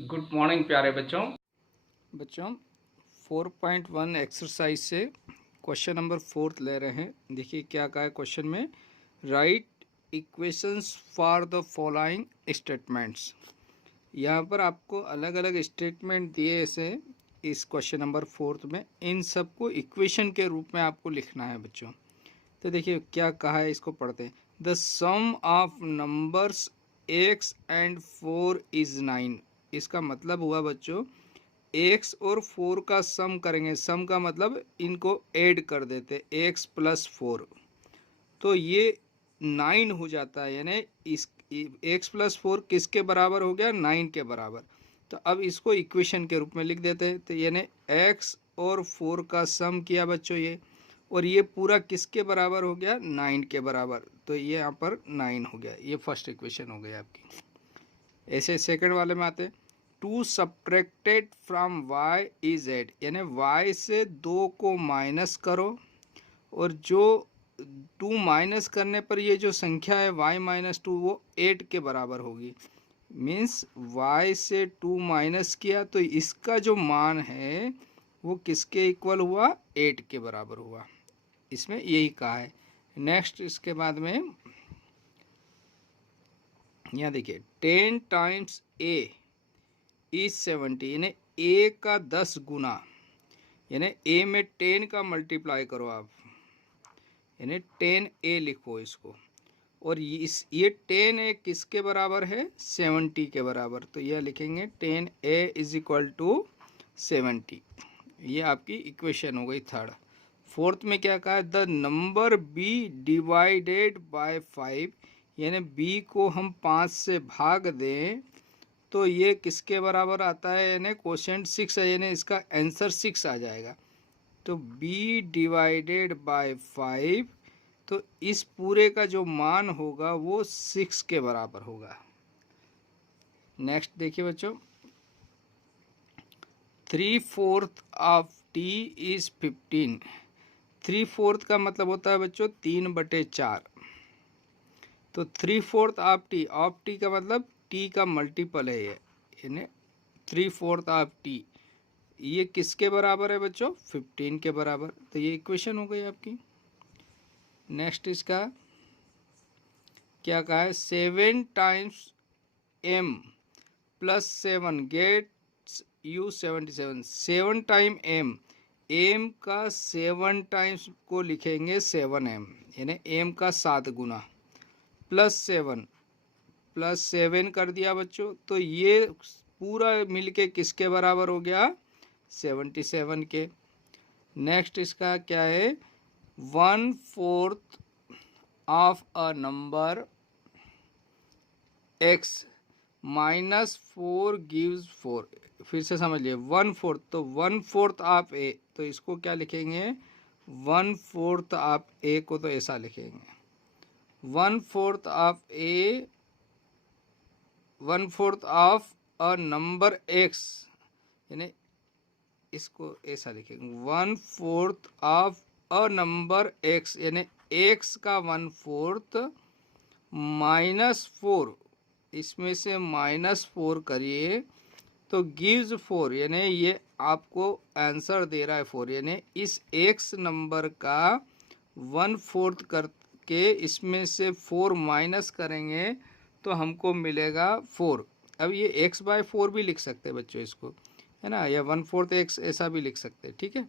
Good morning प्यारे बच्चों 4.1 exercise से क्वेश्चन नंबर 4 ले रहे हैं। देखिए क्या कहा है क्वेश्चन में, right equations for the following statements. यहाँ पर आपको अलग अलग स्टेटमेंट दिए ऐसे इस क्वेश्चन नंबर 4 में, इन सबको इक्वेशन के रूप में आपको लिखना है बच्चों। तो देखिए क्या कहा है, इसको पढ़ते हैं। The sum of numbers x and 4 is 9। इसका मतलब हुआ बच्चों, x और 4 का सम करेंगे। सम का मतलब इनको ऐड कर देते, x प्लस 4, तो ये 9 हो जाता है। यानी इस x प्लस 4 किसके बराबर हो गया, 9 के बराबर। तो अब इसको इक्वेशन के रूप में लिख देते हैं। तो यानी x और 4 का सम किया बच्चों ये, और ये पूरा किसके बराबर हो गया, 9 के बराबर। तो ये यहाँ पर 9 हो गया। ये फर्स्ट इक्वेशन हो गई आपकी। ऐसे सेकंड वाले में आते हैं, 2 सब्ट्रैक्टेड फ्रॉम y इज 8। यानी y से 2 को माइनस करो, और जो 2 माइनस करने पर ये जो संख्या है y माइनस 2 वो 8 के बराबर होगी। मीन्स y से 2 माइनस किया तो इसका जो मान है वो किसके इक्वल हुआ, 8 के बराबर हुआ। इसमें यही कहा है। नेक्स्ट इसके बाद में यहाँ देखिए, 10 टाइम्स a इज 70। यानी a का 10 गुना, यानी a में 10 का मल्टीप्लाई करो आप, यानी 10a लिखो इसको। और ये 10a किसके बराबर है, 70 के बराबर। तो यह लिखेंगे 10a इज इक्वल टू 70। ये आपकी इक्वेशन हो गई थर्ड। फोर्थ में क्या कहा है, the number b divided by 5। यानी b को हम 5 से भाग दें तो ये किसके बराबर आता है, यानी क्वोशेंट 6 है, यानी इसका आंसर 6 आ जाएगा। तो b डिवाइडेड बाय 5, तो इस पूरे का जो मान होगा वो 6 के बराबर होगा। नेक्स्ट देखिए बच्चों, 3/4 ऑफ t इज 15। 3/4 का मतलब होता है बच्चों 3/4। तो 3/4 ऑफ टी का मतलब t का मल्टीपल है ये, यानी 3/4 ऑफ t। ये किसके बराबर है बच्चों, 15 के बराबर। तो ये इक्वेशन हो गई आपकी। नेक्स्ट इसका क्या कहा है, 7 times m plus 7 gets you 77। 7 time m का 7 टाइम्स को लिखेंगे 7m, यानी m का 7 गुना, प्लस 7 कर दिया बच्चों। तो ये पूरा मिलके किसके बराबर हो गया, 77 के। नेक्स्ट इसका क्या है, 1/4 of a number x minus 4 gives 4। फिर से समझिए, 1/4, तो 1/4 ऑफ a, तो इसको क्या लिखेंगे, 1/4 ऑफ a को तो ऐसा लिखेंगे, 1/4 of a, 1/4 of a number x, यानी इसको ऐसा लिखेंगे, 1/4 ऑफ अ नंबर x, यानी x का 1/4 माइनस 4, इसमें से -4 करिए तो गिव्स 4। यानी ये आपको आंसर दे रहा है 4। यानी इस x नंबर का 1/4 करके इसमें से 4 माइनस करेंगे तो हमको मिलेगा 4। अब ये x/4 भी लिख सकते हैं बच्चों इसको, है ना, या 1/4 x ऐसा भी लिख सकते हैं, ठीक है।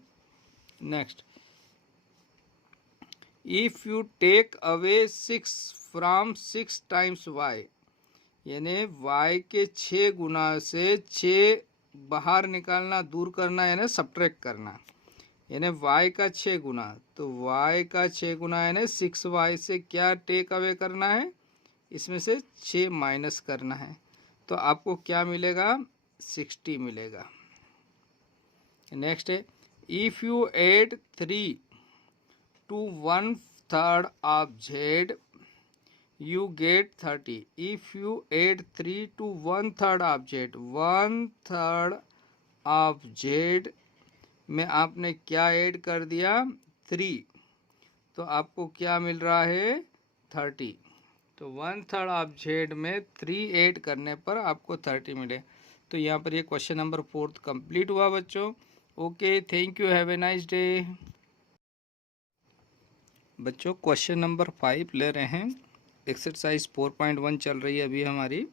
Next, if you take away 6 from 6 times y। यानी y के 6 गुना से 6 बाहर निकालना, दूर करना, यानी सब्ट्रैक्ट करना। यानी y का 6 गुना, तो y का 6 गुना यानी 6y से क्या टेक अवे करना है, इसमें से 6 माइनस करना है। तो आपको क्या मिलेगा, 60 मिलेगा। नेक्स्ट है, if you add 3 to 1/3 of z you get 30। if you add 3 to 1/3 of z, 1/3 of z में आपने क्या ऐड कर दिया, 3, तो आपको क्या मिल रहा है, 30। तो 1/3 ऑफ जेड में 3 ऐड करने पर आपको 30 मिले। तो यहाँ पर ये क्वेश्चन नंबर 4 कंप्लीट हुआ बच्चों। Okay, thank you, have a nice day. बच्चों क्वेश्चन नंबर 5 ले रहे हैं। एक्सरसाइज 4.1 चल रही है अभी हमारी।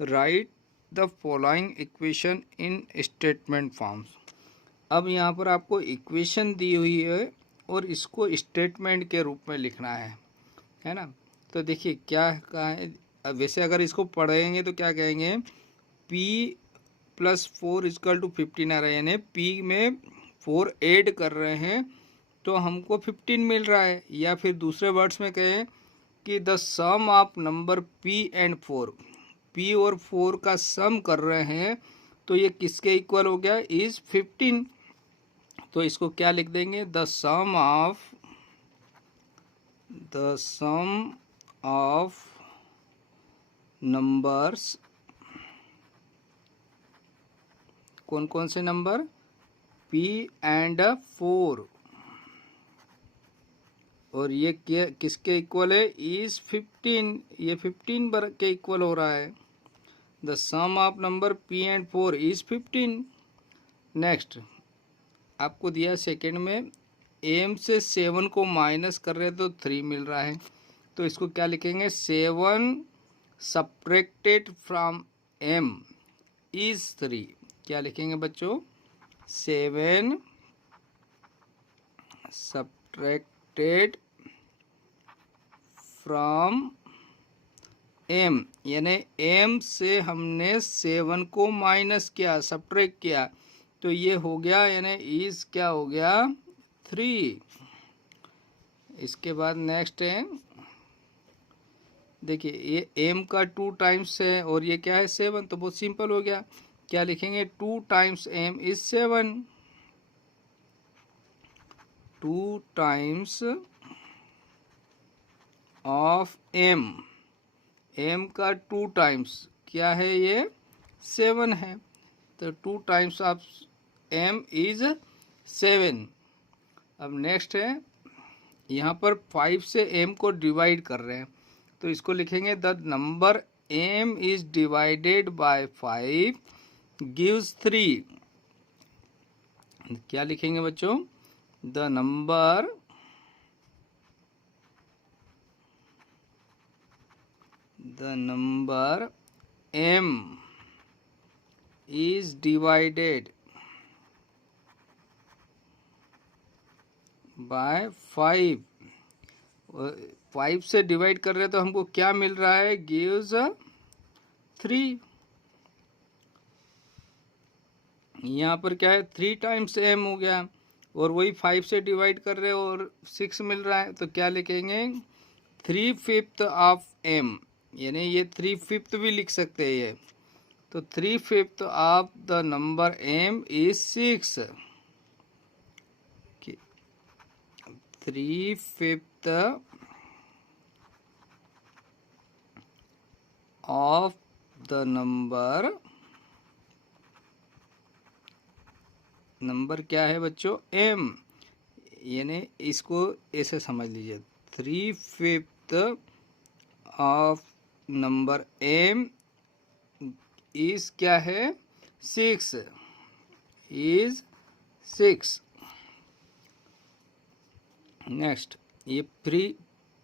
Right the following equation in statement forms. अब यहाँ पर आपको इक्वेशन दी हुई है और इसको स्टेटमेंट के रूप में लिखना है ना। तो देखिए क्या कहा है। वैसे अगर इसको पढ़ेंगे तो क्या कहेंगे, p + 4 = 15 आ रहा है, यानी p में 4 ऐड कर रहे हैं तो हमको 15 मिल रहा है। या फिर दूसरे वर्ड्स में कहें कि the sum of number p and 4, p और 4 का सम कर रहे हैं तो ये किसके इक्वल हो गया, इज 15। तो इसको क्या लिख देंगे, द सम ऑफ नंबर्स, कौन कौन से नंबर, p एंड 4, और ये किसके इक्वल है, इज 15, ये 15 के इक्वल हो रहा है। The sum of number p and 4 is 15। Next आपको दिया सेकंड में, m से 7 को माइनस कर रहे हैं तो 3 मिल रहा है। तो इसको क्या लिखेंगे, 7 सब्ट्रैक्टेड फ्रॉम m इज 3। क्या लिखेंगे बच्चों, 7 सब्ट्रैक्टेड फ्रॉम m, यानी m से हमने 7 को माइनस किया, सब्ट्रैक्ट किया, तो ये हो गया, यानी इज क्या हो गया, 3। इसके बाद नेक्स्ट है, देखिए ये m का 2 टाइम्स है और ये क्या है, 7, तो बहुत सिंपल हो गया। क्या लिखेंगे, 2 times m is 7, 2 times of m का 2 टाइम्स क्या है, ये 7 है, तो 2 टाइम्स ऑफ m इज 7। अब नेक्स्ट है, यहाँ पर 5 से m को डिवाइड कर रहे हैं तो इसको लिखेंगे, the number m is divided by 5 gives 3। क्या लिखेंगे बच्चों, the number m is divided by 5। 5 से डिवाइड कर रहे हैं तो हमको क्या मिल रहा है, gives 3। यहाँ पर क्या है, 3 टाइम्स m हो गया और वही 5 से डिवाइड कर रहे हैं और 6 मिल रहा है, तो क्या लिखेंगे, 3/5 ऑफ m, यानी ये 3/5 भी लिख सकते हैं ये। तो 3/5 of the number m is 6। 3/5 of the number क्या है बच्चों, m, यानी इसको ऐसे समझ लीजिए, 3/5 ऑफ नंबर m इज क्या है, 6, इज 6। नेक्स्ट ये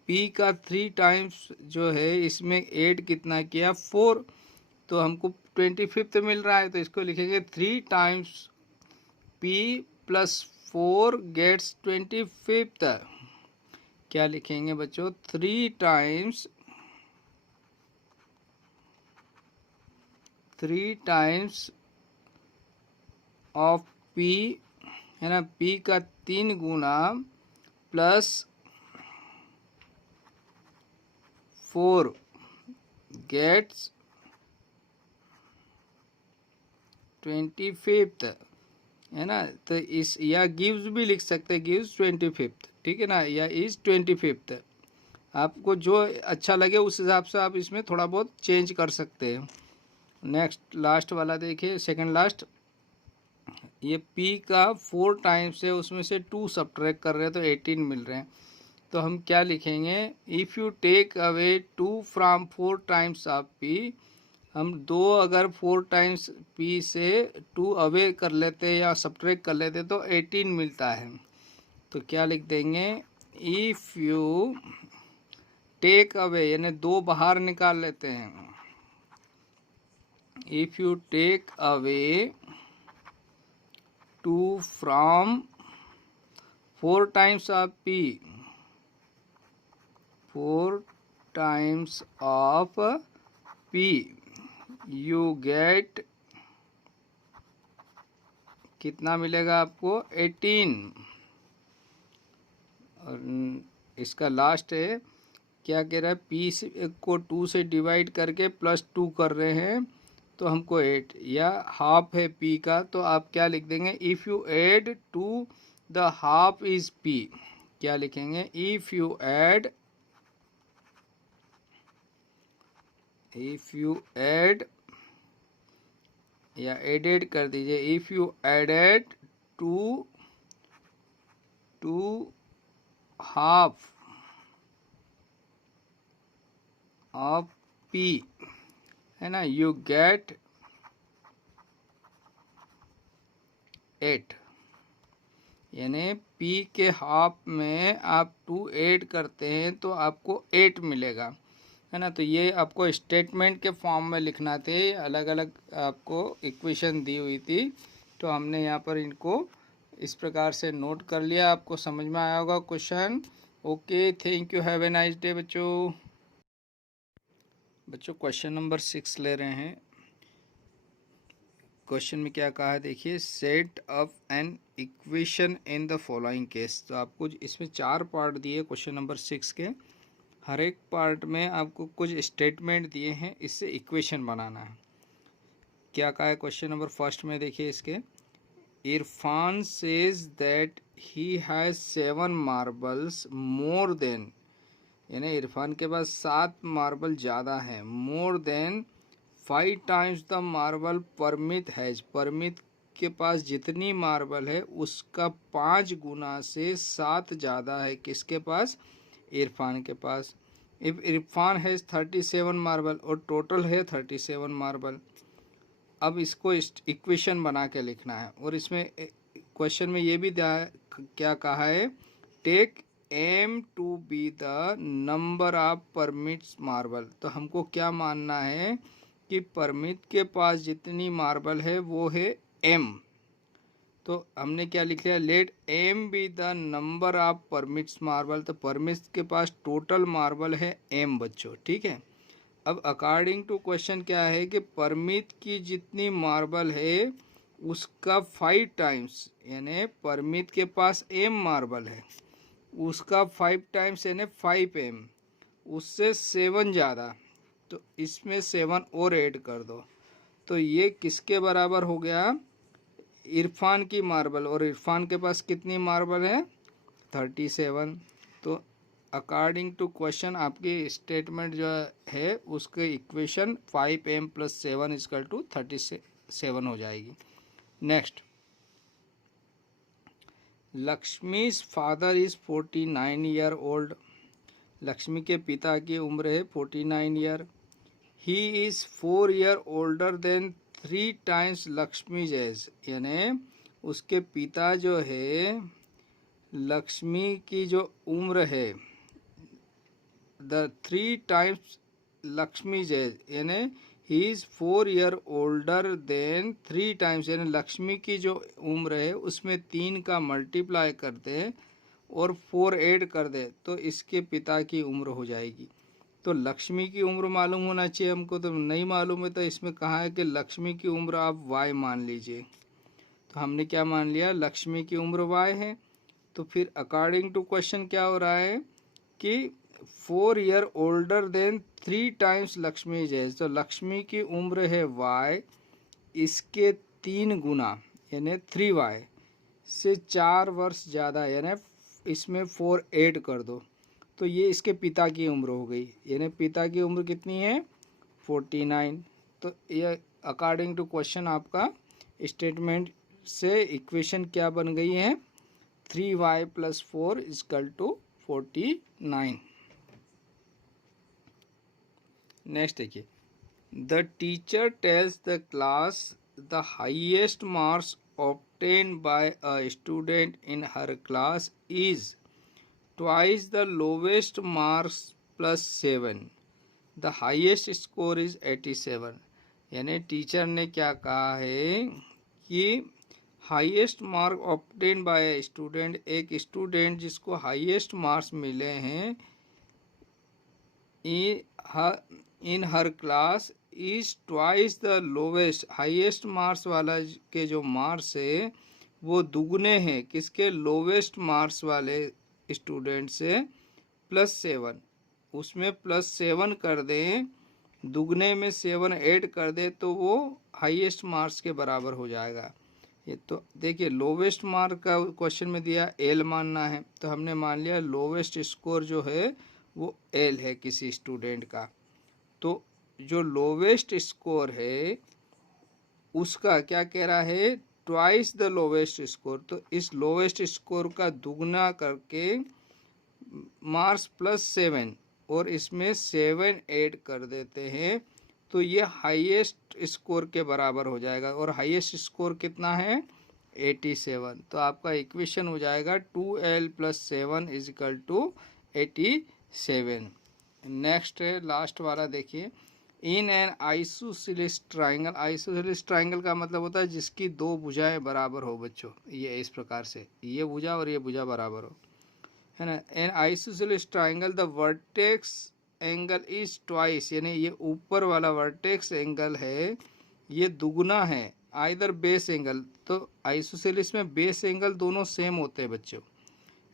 p का 3 टाइम्स जो है, इसमें ऐड कितना किया, 4, तो हमको 25 मिल रहा है, तो इसको लिखेंगे 3 टाइम्स p + 4 गेट्स 25। क्या लिखेंगे बच्चों, 3 टाइम्स ऑफ p, है ना, p का 3 गुना प्लस 4 गेट्स 25, है ना। तो इस या गिव्स भी लिख सकते हैं, गिव्स 25, ठीक है ना, या इज 25। आपको जो अच्छा लगे उस हिसाब से आप इसमें थोड़ा बहुत चेंज कर सकते हैं। नेक्स्ट लास्ट वाला देखिए, सेकंड लास्ट, ये p का 4 टाइम्स है, उसमें से 2 सब्ट्रैक्ट कर रहे हैं तो 18 मिल रहे हैं। तो हम क्या लिखेंगे, if you take away 2 from 4 times of P, हम 2 अगर 4 टाइम्स पी से 2 अवे कर लेते या सब्ट्रैक्ट कर लेते तो 18 मिलता है। तो क्या लिख देंगे, इफ़ यू टेक अवे यानी 2 बाहर निकाल लेते हैं, if you take away 2 from 4 times of P, 4 times of P, you get, कितना मिलेगा आपको, 18। और इसका लास्ट है, क्या कह रहा है, पी को 2 से डिवाइड करके +2 कर रहे हैं तो हमको 8, या हाफ है पी का, तो आप क्या लिख देंगे, if you add to the half is P, क्या लिखेंगे, इफ़ यू ऐड या एडेड कर दीजिए, if you added to half of P, है ना, यू गेट 8, यानी पी के हाफ में आप 2 ऐड करते हैं तो आपको 8 मिलेगा, है ना। तो ये आपको स्टेटमेंट के फॉर्म में लिखना थे, अलग अलग आपको इक्वेशन दी हुई थी, तो हमने यहाँ पर इनको इस प्रकार से नोट कर लिया। आपको समझ में आया होगा question. Okay, thank you, have a nice day बच्चों। क्वेश्चन नंबर 6 ले रहे हैं। क्वेश्चन में क्या कहा है देखिए, set up an equation in the following case. तो आपको इसमें 4 पार्ट दिए क्वेश्चन नंबर 6 के, हर एक पार्ट में आपको कुछ स्टेटमेंट दिए हैं, इससे इक्वेशन बनाना है। क्या कहा है क्वेश्चन नंबर फर्स्ट में देखिए इसके, Irfan says that he has 7 marbles more than, यानी इरफान के पास 7 मार्बल ज़्यादा है, more than 5 times the marble Parmit has, Parmit के पास जितनी मार्बल है उसका 5 गुना से 7 ज़्यादा है किसके पास, इरफान के पास। इफ़ इरफान हैज़ 37 मार्बल, और टोटल है 37 मार्बल। अब इसको इक्वेशन बना के लिखना है, और इसमें क्वेश्चन में ये भी क्या कहा है, take M to be the number of Parmit's marble. तो हमको क्या मानना है कि परमित के पास जितनी मार्बल है वो है एम, तो हमने क्या लिख लिया, let M be the number of Parmit's marble. तो परमिट्स के पास टोटल मार्बल है एम बच्चों, ठीक है। अब अकॉर्डिंग टू क्वेश्चन क्या है कि परमित की जितनी मार्बल है उसका 5 टाइम्स, यानी परमित के पास एम मार्बल है, उसका 5 टाइम्स यानी 5m, उससे 7 ज़्यादा, तो इसमें 7 और ऐड कर दो, तो ये किसके बराबर हो गया, इरफान की मार्बल। और इरफान के पास कितनी मार्बल है, 37। तो अकॉर्डिंग टू क्वेश्चन आपकी स्टेटमेंट जो है उसके इक्वेशन 5m + 7 = 37 हो जाएगी। Next, Lakshmi's father is 49 year old, Lakshmi के पिता की उम्र है 49 year. He is 4 year older than 3 times Lakshmi's age, यानी उसके पिता जो है, लक्ष्मी की जो उम्र है द 3 टाइम्स लक्ष्मीज एज, यानी ही is 4 year older than 3 times, यानी लक्ष्मी की जो उम्र है उसमें 3 का मल्टीप्लाई करते हैं और 4 ऐड कर दे तो इसके पिता की उम्र हो जाएगी। तो लक्ष्मी की उम्र मालूम होना चाहिए हमको, तो नहीं मालूम है, तो इसमें कहा है कि लक्ष्मी की उम्र आप y मान लीजिए। तो हमने क्या मान लिया, लक्ष्मी की उम्र y है। तो फिर अकॉर्डिंग टू क्वेश्चन क्या हो रहा है कि 4 year older than 3 times Lakshmi age, तो लक्ष्मी की उम्र है y, इसके 3 गुना यानी 3y से 4 वर्ष ज़्यादा, यानी इसमें 4 ऐड कर दो तो ये इसके पिता की उम्र हो गई, यानी पिता की उम्र कितनी है, 49। तो ये अकॉर्डिंग टू क्वेश्चन आपका स्टेटमेंट से इक्वेशन क्या बन गई है, 3y + 4 = 49। नेक्स्ट देखिए, the teacher tells the class the highest marks obtained by a student in her class is twice the lowest marks plus 7. The highest score is 87. यानी teacher ने क्या कहा है कि highest mark obtain by student, एक student जिसको highest marks मिले हैं in her class is twice the lowest, highest marks वाला के जो मार्क्स है वो दुगने हैं किसके, लोवेस्ट मार्क्स वाले स्टूडेंट से, +7। उसमें +7 कर दें, दुगने में 7 ऐड कर दे तो वो हाईएस्ट मार्क्स के बराबर हो जाएगा। ये तो देखिए लोवेस्ट मार्क का क्वेश्चन में दिया एल मानना है, तो हमने मान लिया लोवेस्ट स्कोर जो है वो एल है किसी स्टूडेंट का। तो जो लोवेस्ट स्कोर है उसका क्या कह रहा है, ट्वाइस द लोवेस्ट स्कोर। तो इस लोवेस्ट स्कोर का दुगना करके मार्क्स +7 और इसमें 7 ऐड कर देते हैं तो ये हाईएस्ट स्कोर के बराबर हो जाएगा। और हाईएस्ट स्कोर कितना है, 87। तो आपका इक्वेशन हो जाएगा 2l + 7 = 87। नेक्स्ट है लास्ट वाला देखिए, in an isosceles triangle. Isosceles triangle का मतलब होता है जिसकी दो भुजाएं बराबर हो बच्चों, ये इस प्रकार से ये भुजा और ये भुजा बराबर हो, है ना। N isosceles triangle the vertex angle is twice, यानी ये ऊपर वाला वर्टेक्स एंगल है ये दुगना है आइदर बेस एंगल। तो आइसोसेलेस में बेस एंगल दोनों सेम होते हैं बच्चों,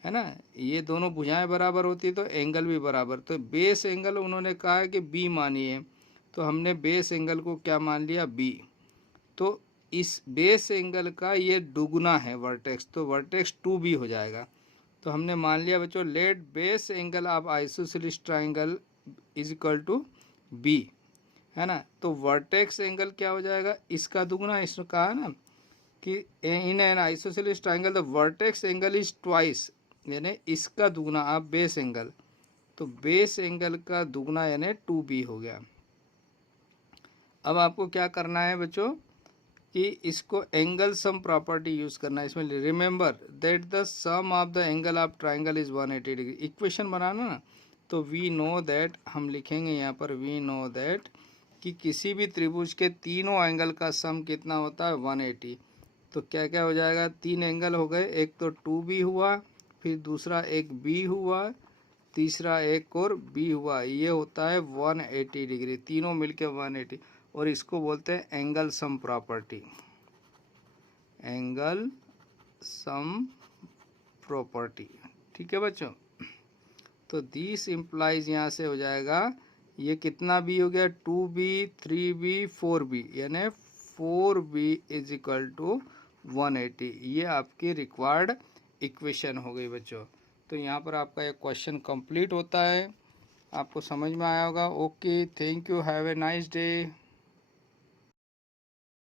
है ना। ये दोनों भुजाएं बराबर होती है तो एंगल भी बराबर। तो बेस एंगल उन्होंने कहा है कि बी मानिए, तो हमने बेस एंगल को क्या मान लिया, बी। तो इस बेस एंगल का ये दुगना है वर्टेक्स, तो वर्टेक्स 2b हो जाएगा। तो हमने मान लिया बच्चों let base angle of isosceles triangle = b, है ना। तो वर्टेक्स एंगल क्या हो जाएगा, इसका दुगना, इसने कहा है ना कि in an isosceles triangle the vertex angle is twice, यानी इसका दुगना आप बेस एंगल, तो बेस एंगल का दुगना यानी 2b हो गया। अब आपको क्या करना है बच्चों कि इसको एंगल सम प्रॉपर्टी यूज़ करना है। इसमें remember that the sum of the angle of triangle is 180 degree. Equation बनाना ना, तो वी नो दैट, हम लिखेंगे यहाँ पर वी नो दैट कि किसी भी त्रिभुज के तीनों एंगल का सम कितना होता है, 180। तो क्या क्या हो जाएगा, 3 एंगल हो गए, एक तो 2b हुआ, फिर दूसरा एक b हुआ, तीसरा एक और b हुआ, ये होता है 180 डिग्री, तीनों मिलके 180। और इसको बोलते हैं angle sum property, angle sum property, ठीक है बच्चों। तो दिस इम्प्लाइज यहाँ से हो जाएगा, ये कितना b हो गया, 2b 3b 4b, यानी 4b = 180। ये आपकी रिक्वायर्ड इक्वेशन हो गई बच्चों। तो यहाँ पर आपका एक क्वेश्चन कंप्लीट होता है, आपको समझ में आया होगा। Okay, thank you, have a nice day.